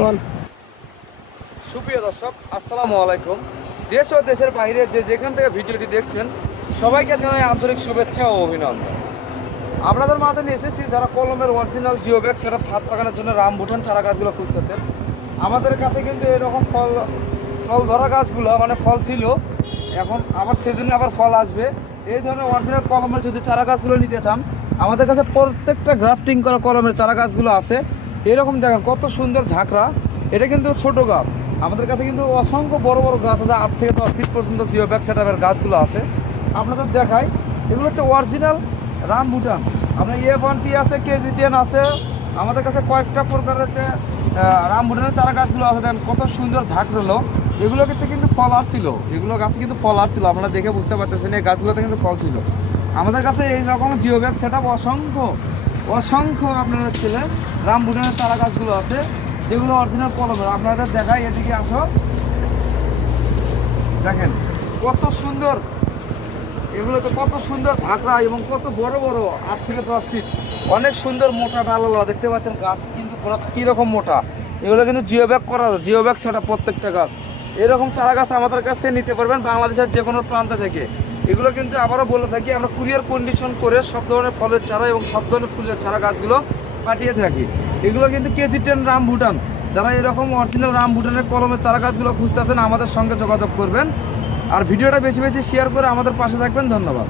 বল। সুপ্রিয় দর্শক, আসসালামু আলাইকুম। দেশ ও দেশের বাইরে যে যেখান থেকে ভিডিওটি দেখছেন সবাইকে জানাই আন্তরিক শুভেচ্ছা ও অভিনন্দন। আপনাদের মাঝে নিয়ে এসেছি যারা কলমের অরিজিনাল জিওব্যাগ সেটআপ ছাদ বাগানের জন্য রামবুটান চারা গাছগুলো খুঁজতেছেন। আমাদের কাছে কিন্তু এরকম ফল ধরা গাছগুলো মানে ফল ছিল, এখন আবার সিজনে আবার ফল আসবে। এই ধরনের অরিজিনাল কলমের যদি চারা গাছগুলো নিতে চান, আমাদের কাছে প্রত্যেকটা গ্রাফটিং করা কলমের চারা গাছগুলো আছে। এরকম দেখেন কত সুন্দর ঝাঁকড়া, এটা কিন্তু ছোট গাছ। আমাদের কাছে কিন্তু অসংখ্য বড় বড় গাছ আছে, 8 থেকে 10 ফিট পর্যন্ত জিওব্যাগ সেটআপের গাছগুলো আছে। আপনাদের দেখাই, এগুলো হচ্ছে অরিজিনাল রামবুটান। আপনার A1T আছে, KG10 আছে। আমাদের কাছে কয়েকটা প্রকারের যে রামবুটানের চারা গাছগুলো আছে, দেখেন কত সুন্দর ঝাঁকড়ালো। এগুলো কিন্তু ফল আসছিল, এগুলো গাছে কিন্তু ফল আসছিল, আপনারা দেখে বুঝতে পারতেছেন এই গাছগুলোতে কিন্তু ফল ছিল। আমাদের কাছে এই রকম জিওব্যাগ সেটআপ অসংখ্য আপনার হচ্ছে রামবুটানের চারা গাছগুলো আছে, যেগুলো অরিজিনাল কলমের। আপনাদের দেখাই, এদিকে আসো, দেখেন কত সুন্দর, এগুলো তো কত সুন্দর ঝাঁকড়া এবং কত বড় বড়, 8 থেকে 10 ফিট। অনেক সুন্দর মোটা ডালা দেখতে পাচ্ছেন, গাছ কিন্তু কীরকম মোটা। এগুলো কিন্তু জিওব্যাগ সেটআপ প্রত্যেকটা গাছ। এরকম চারা গাছ আমাদের কাছ থেকে নিতে পারবেন বাংলাদেশের যে কোনো প্রান্ত থেকে। এগুলো কিন্তু আবারও বলে থাকি, আমরা কুরিয়ার কন্ডিশন করে সব ধরনের ফলের চারা এবং সব ধরনের ফুলের চারা গাছগুলো পাঠিয়ে থাকি। এগুলো কিন্তু KG10 রামবুটান। যারা এরকম অরিজিনাল রামবুটানের কলমের চারা গাছগুলো খুঁজতেছেন আমাদের সঙ্গে যোগাযোগ করবেন। আর ভিডিওটা বেশি বেশি শেয়ার করে আমাদের পাশে থাকবেন। ধন্যবাদ।